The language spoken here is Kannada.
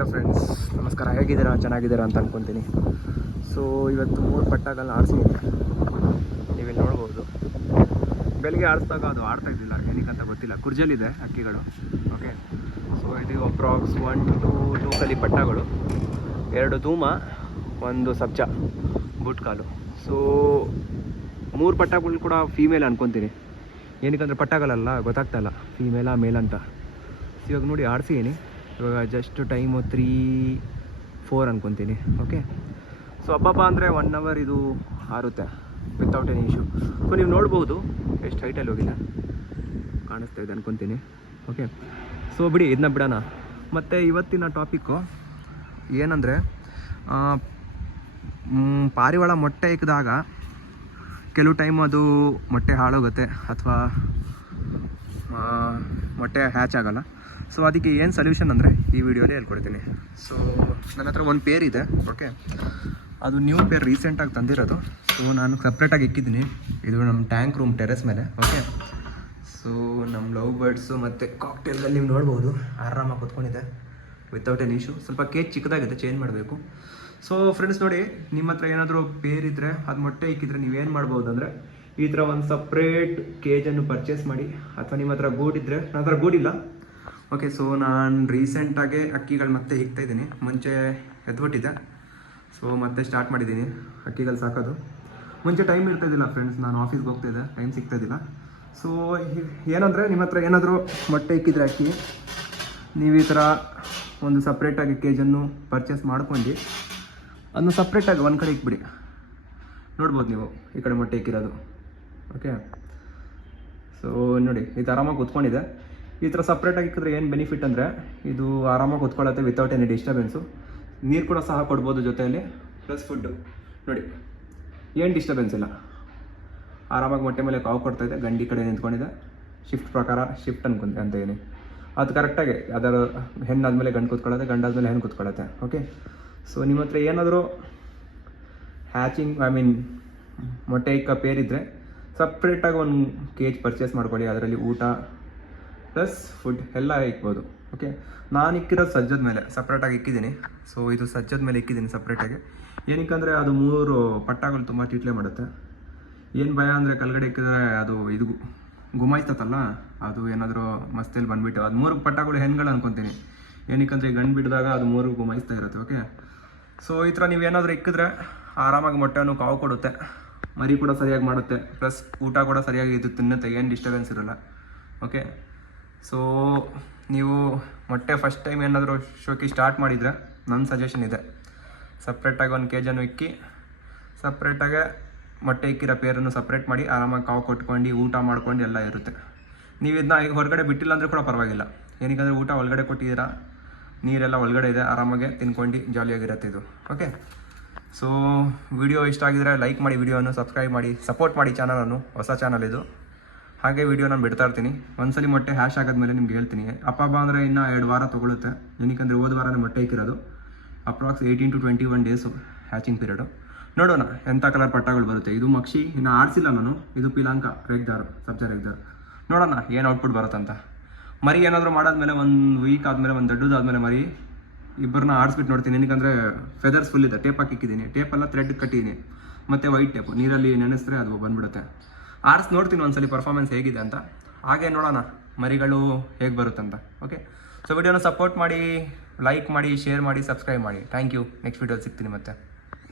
ಹಲೋ ಫ್ರೆಂಡ್ಸ್, ನಮಸ್ಕಾರ. ಹೇಗಿದ್ದೀರಾ? ಚೆನ್ನಾಗಿದ್ದೀರಾ ಅಂತ ಅಂದ್ಕೊತೀನಿ. ಸೊ ಇವತ್ತು 3 ಪಟ್ಟಾಗಳನ್ನ ಆಡಿಸಿದ್ದೀನಿ. ನೀವಿಲ್ಲಿ ನೋಡ್ಬೋದು. ಬೆಳಿಗ್ಗೆ ಆಡಿಸಿದಾಗ ಅದು ಆಡ್ತಾ ಇದ್ದಿಲ್ಲ, ಏನಕ್ಕಂತ ಗೊತ್ತಿಲ್ಲ. ಕುರ್ಜಲಿದೆ ಹಕ್ಕಿಗಳು. ಓಕೆ, ಸೊ ಇದು ಅಪ್ರಾಕ್ಸ್ 1 to 2 ಕಲಿ ಪಟ್ಟಾಗಳು, 2 ಧೂಮ, 1 ಸಬ್ಜಾ ಬುಟ್ಕಾಲು. ಸೊ 3 ಪಟ್ಟಾಗಳು ಕೂಡ ಫೀಮೇಲ್ ಅನ್ಕೊತೀನಿ. ಏನಕ್ಕಂದ್ರೆ ಪಟ್ಟಾಗಳಲ್ಲ ಗೊತ್ತಾಗ್ತಾಯಿಲ್ಲ ಫೀಮೇಲಾ ಮೇಲ್ ಅಂತ. ಇವಾಗ ನೋಡಿ ಆಡಿಸಿದ್ದೀನಿ. ಇವಾಗ ಜಸ್ಟ್ ಟೈಮು 3-4 ಅನ್ಕೊತೀನಿ. ಓಕೆ, ಸೊ ಹಬ್ಬ ಅಂದರೆ 1 hour ಇದು ಆರುತ್ತೆ ವಿತೌಟ್ ಎನಿ ಇಶ್ಯೂ. ಸೊ ನೀವು ನೋಡ್ಬೋದು ಎಷ್ಟು ಹೈಟಲ್ಲಿ ಹೋಗಿದೆ, ಕಾಣಿಸ್ತಾ ಇದೆ ಅನ್ಕೊತೀನಿ. ಓಕೆ, ಸೊ ಬಿಡಿ, ಇದನ್ನ ಬಿಡೋಣ. ಮತ್ತು ಇವತ್ತಿನ ಟಾಪಿಕ್ಕು ಏನಂದರೆ, ಪಾರಿವಾಳ ಮೊಟ್ಟೆ ಇಕ್ಕಿದಾಗ ಕೆಲವು ಟೈಮ್ ಅದು ಮೊಟ್ಟೆ ಹಾಳೋಗುತ್ತೆ ಅಥವಾ ಮೊಟ್ಟೆ ಹ್ಯಾಚ್ ಆಗೋಲ್ಲ. ಸೊ ಅದಕ್ಕೆ ಏನು ಸೊಲ್ಯೂಷನ್ ಅಂದರೆ ಈ ವಿಡಿಯೋಲಿ ಹೇಳ್ಕೊಡ್ತೀನಿ. ಸೊ ನನ್ನ ಹತ್ರ ಒಂದು ಪೇರ್ ಇದೆ. ಓಕೆ, ಅದು ನ್ಯೂ ಪೇರ್ ರೀಸೆಂಟಾಗಿ ತಂದಿರೋದು. ಸೊ ನಾನು ಸಪ್ರೇಟಾಗಿ ಇಕ್ಕಿದ್ದೀನಿ. ಇದು ನಮ್ಮ ಟ್ಯಾಂಕ್ ರೂಮ್ ಟೆರೆಸ್ ಮೇಲೆ. ಓಕೆ, ಸೊ ನಮ್ಮ ಲವ್ ಬರ್ಡ್ಸು ಮತ್ತು ಕಾಕ್ಟೇಲ್ದಲ್ಲಿ ನೀವು ನೋಡ್ಬೋದು ಆರಾಮಾಗಿ ಕೂತ್ಕೊಂಡಿದೆ ವಿತೌಟ್ ಎನ್ ಇಶ್ಯೂ. ಸ್ವಲ್ಪ ಕೇಜ್ ಚಿಕ್ಕದಾಗಿದೆ, ಚೇಂಜ್ ಮಾಡಬೇಕು. ಸೊ ಫ್ರೆಂಡ್ಸ್ ನೋಡಿ, ನಿಮ್ಮ ಹತ್ರ ಏನಾದರೂ ಪೇರ್ ಇದ್ದರೆ, ಅದು ಮೊಟ್ಟೆ ಇಕ್ಕಿದ್ರೆ ನೀವೇನು ಮಾಡ್ಬೋದು ಅಂದರೆ, ಈ ಥರ ಒಂದು ಸಪ್ರೇಟ್ ಕೇಜನ್ನು ಪರ್ಚೇಸ್ ಮಾಡಿ. ಅಥವಾ ನಿಮ್ಮ ಹತ್ರ ಗೂಡಿದ್ದರೆ, ನನ್ನ ಹತ್ರ ಗೂಡಿಲ್ಲ. ಓಕೆ, ಸೊ ನಾನು ರೀಸೆಂಟಾಗೆ ಅಕ್ಕಿಗಳು ಮತ್ತೆ ಇಕ್ತಾಯಿದ್ದೀನಿ. ಮುಂಚೆ ಎದ್ಬಿಟ್ಟಿದ್ದೆ, ಸೊ ಮತ್ತೆ ಸ್ಟಾರ್ಟ್ ಮಾಡಿದ್ದೀನಿ ಅಕ್ಕಿಗಳು ಸಾಕೋದು. ಮುಂಚೆ ಟೈಮ್ ಇರ್ತಾಯಿದ್ದಿಲ್ಲ ಫ್ರೆಂಡ್ಸ್, ನಾನು ಆಫೀಸ್ಗೆ ಹೋಗ್ತಾಯಿದ್ದೆ, ಟೈಮ್ ಸಿಗ್ತಾಯಿದ್ದಿಲ್ಲ. ಸೊ ಏನಂದರೆ, ನಿಮ್ಮ ಹತ್ರ ಏನಾದರೂ ಮೊಟ್ಟೆ ಇಕ್ಕಿದ್ರೆ ಅಕ್ಕಿ, ನೀವು ಈ ಥರ ಒಂದು ಸಪ್ರೇಟಾಗಿ ಕೇಜನ್ನು ಪರ್ಚೇಸ್ ಮಾಡ್ಕೊಂಡು ಅದನ್ನು ಸಪ್ರೇಟಾಗಿ ಒಂದು ಕಡೆ ಇಕ್ಬಿಡಿ. ನೋಡ್ಬೋದು ನೀವು ಈ ಕಡೆ ಮೊಟ್ಟೆ ಇಕ್ಕಿರೋದು. ಓಕೆ, ಸೊ ನೋಡಿ ಇದು ಆರಾಮಾಗಿ ಕೂತ್ಕೊಂಡಿದೆ. ಈ ಥರ ಸಪ್ರೇಟಾಗಿ ಇಕ್ಕಿದ್ರೆ ಏನು ಬೆನಿಫಿಟ್ ಅಂದರೆ, ಇದು ಆರಾಮಾಗಿ ಕೂತ್ಕೊಳ್ಳುತ್ತೆ ವಿತೌಟ್ ಎನಿ ಡಿಸ್ಟರ್ಬೆನ್ಸು. ನೀರು ಕೂಡ ಸಹ ಕೊಡ್ಬೋದು ಜೊತೆಯಲ್ಲಿ, ಪ್ಲಸ್ ಫುಡ್ಡು. ನೋಡಿ ಏನು ಡಿಸ್ಟರ್ಬೆನ್ಸ್ ಇಲ್ಲ, ಆರಾಮಾಗಿ ಮೊಟ್ಟೆ ಮೇಲೆ ಕಾವು ಕೊಡ್ತಾಯಿದೆ. ಗಂಡಿ ಕಡೆ ನಿಂತ್ಕೊಂಡಿದೆ. ಶಿಫ್ಟ್ ಪ್ರಕಾರ ಶಿಫ್ಟ್ ಅಂತ ಏನು ಅದು ಕರೆಕ್ಟಾಗಿ ಅದರ ಹೆಣ್ಣಾದ್ಮೇಲೆ ಗಂಡು ಕೂತ್ಕೊಳ್ಳುತ್ತೆ, ಗಂಡಾದ್ಮೇಲೆ ಹೆಣ್ಣು ಕೂತ್ಕೊಳ್ಳುತ್ತೆ. ಓಕೆ, ಸೊ ನಿಮ್ಮ ಹತ್ರ ಏನಾದರೂ ಹ್ಯಾಚಿಂಗ್ ಮೊಟ್ಟೆ ಇಕ್ಕ ಪೇರಿದ್ದರೆ ಸಪ್ರೇಟಾಗಿ ಒಂದು ಕೇಜ್ ಪರ್ಚೇಸ್ ಮಾಡ್ಕೊಳ್ಳಿ. ಅದರಲ್ಲಿ ಊಟ ಪ್ಲಸ್ ಫುಡ್ ಎಲ್ಲ ಇಕ್ಬೋದು. ಓಕೆ, ನಾನು ಇಕ್ಕಿರೋದು ಸಜ್ಜದ ಮೇಲೆ ಸಪ್ರೇಟಾಗಿ ಇಕ್ಕಿದ್ದೀನಿ. ಸೊ ಇದು ಸಜ್ಜದ ಮೇಲೆ ಇಕ್ಕಿದ್ದೀನಿ ಸಪ್ರೇಟಾಗಿ. ಏನಕ್ಕಂದರೆ ಅದು 3 ಪಟ್ಟಾಗಳು ತುಂಬ ಟಿಟ್ಲೆ ಮಾಡುತ್ತೆ. ಏನು ಭಯ ಅಂದರೆ, ಕೆಳಗಡೆ ಇಕ್ಕಿದ್ರೆ ಅದು ಇದು ಗುಮಾಯಿಸ್ತಲ್ಲ, ಅದು ಏನಾದರೂ ಮಸ್ತಲ್ಲಿ ಬಂದುಬಿಟ್ಟು ಅದು 3 ಪಟ್ಟಾಗಳು ಹೆಣ್ಗಳು ಅನ್ಕೊತೀನಿ. ಏನಕ್ಕಂದರೆ ಗಂಡು ಬಿಡಿದಾಗ ಅದು 3 ಗುಮಾಯಿಸ್ತಾ ಇರುತ್ತೆ. ಓಕೆ, ಸೊ ಈ ಥರ ನೀವೇನಾದರೂ ಇಕ್ಕಿದ್ರೆ ಆರಾಮಾಗಿ ಮೊಟ್ಟೆಯನ್ನು ಕಾವು ಕೊಡುತ್ತೆ, ಮರಿ ಕೂಡ ಸರಿಯಾಗಿ ಮಾಡುತ್ತೆ, ಪ್ಲಸ್ ಊಟ ಕೂಡ ಸರಿಯಾಗಿ ಇದು ತಿನ್ನುತ್ತೆ, ಏನು ಡಿಸ್ಟರ್ಬೆನ್ಸ್ ಇರೋಲ್ಲ. ಓಕೆ, ಸೊ ನೀವು ಮೊಟ್ಟೆ ಫಸ್ಟ್ ಟೈಮ್ ಏನಾದರೂ ಶೋಕಿ ಸ್ಟಾರ್ಟ್ ಮಾಡಿದರೆ ನನ್ನ ಸಜೆಷನ್ ಇದೆ, ಸಪ್ರೇಟಾಗಿ 1 kg ಇಕ್ಕಿ, ಸಪ್ರೇಟಾಗಿ ಮೊಟ್ಟೆ ಇಕ್ಕಿರೋ ಪೇರನ್ನು ಸಪ್ರೇಟ್ ಮಾಡಿ ಆರಾಮಾಗಿ ಕಾವು ಕೊಟ್ಕೊಂಡು ಊಟ ಮಾಡ್ಕೊಂಡು ಎಲ್ಲ ಇರುತ್ತೆ. ನೀವು ಇದನ್ನ ಈಗ ಹೊರಗಡೆ ಬಿಟ್ಟಿಲ್ಲ ಅಂದರೆ ಕೂಡ ಪರವಾಗಿಲ್ಲ. ಏನಕ್ಕಂದರೆ ಊಟ ಒಳಗಡೆ ಕೊಟ್ಟಿದ್ದೀರಾ, ನೀರೆಲ್ಲ ಒಳಗಡೆ ಇದೆ, ಆರಾಮಾಗೆ ತಿನ್ಕೊಂಡು ಜಾಲಿಯಾಗಿರುತ್ತೆ ಇದು. ಓಕೆ, ಸೊ ವಿಡಿಯೋ ಇಷ್ಟ ಆಗಿದ್ರೆ ಲೈಕ್ ಮಾಡಿ, ವಿಡಿಯೋವನ್ನು ಸಬ್ಸ್ಕ್ರೈಬ್ ಮಾಡಿ, ಸಪೋರ್ಟ್ ಮಾಡಿ ಚಾನಲನ್ನು. ಹೊಸ ಚಾನಲ್ ಇದು. ಹಾಗೆ ವಿಡಿಯೋ ನಾನು ಬಿಡ್ತಾ ಇರ್ತೀನಿ. ಒಂದ್ಸಲಿ ಮೊಟ್ಟೆ ಹ್ಯಾಶ್ ಆಗೋದ್ಮೇಲೆ ನಿಮ್ಗೆ ಹೇಳ್ತೀನಿ. ಅಪ್ಪ ಅಂದರೆ ಇನ್ನೂ 2 ವಾರ ತೊಗೊಳುತ್ತೆ. ಏನಕ್ಕಂದರೆ ಹೋದ ವಾರನೇ ಮೊಟ್ಟೆ ಇಕ್ಕಿರೋದು. Approx 18 to 21 days hatching period. ನೋಡೋಣ ಎಂಥ ಕಲರ್ ಪಟ್ಟಾಗಳು ಬರುತ್ತೆ. ಇದು ಮಕ್ಷಿ ಇನ್ನು ಆಡಿಸಿಲ್ಲ ನಾನು. ಇದು ಪಿಲಾಂಕ ರೇಗ್ದಾರು, ಸಬ್ಜಾ ರೇಗ್ದಾರು. ನೋಡೋಣ ಏನು ಔಟ್ಪುಟ್ ಬರುತ್ತಂತ. ಮರಿ ಏನಾದರೂ ಮಾಡಾದ್ಮೇಲೆ 1 ವೀಕ್ ಆದಮೇಲೆ, 1 ದೊಡ್ಡದಾದ್ಮೇಲೆ ಮರಿ ಇಬ್ಬರನ್ನ ಆಡಿಸ್ಬಿಟ್ಟು ನೋಡ್ತೀನಿ. ಏನಕ್ಕಂದರೆ ಫೆದರ್ಸ್ ಫುಲ್ ಇದೆ, ಟೇಪ್ ಹಾಕಿಕ್ಕಿದ್ದೀನಿ. ಟೇಪೆಲ್ಲ ಥ್ರೆಡ್ ಕಟ್ಟಿದ್ದೀನಿ, ಮತ್ತು ವೈಟ್ ಟೇಪು ನೀರಲ್ಲಿ ನೆನೆಸಿದ್ರೆ ಅದು ಬಂದುಬಿಡುತ್ತೆ. ಆಡಿಸಿ ನೋಡ್ತೀನಿ ಒಂದ್ಸಲಿ ಪರ್ಫಾರ್ಮೆನ್ಸ್ ಹೇಗಿದೆ ಅಂತ. ಹಾಗೆ ನೋಡೋಣ ಮರಿಗಳು ಹೇಗೆ ಬರುತ್ತಂತ. ಓಕೆ, ಸೊ ವಿಡಿಯೋನ ಸಪೋರ್ಟ್ ಮಾಡಿ, ಲೈಕ್ ಮಾಡಿ, ಶೇರ್ ಮಾಡಿ, ಸಬ್ಸ್ಕ್ರೈಬ್ ಮಾಡಿ. Thank you. ನೆಕ್ಸ್ಟ್ ವಿಡಿಯೋಲಿ ಸಿಗ್ತೀನಿ ಮತ್ತೆ.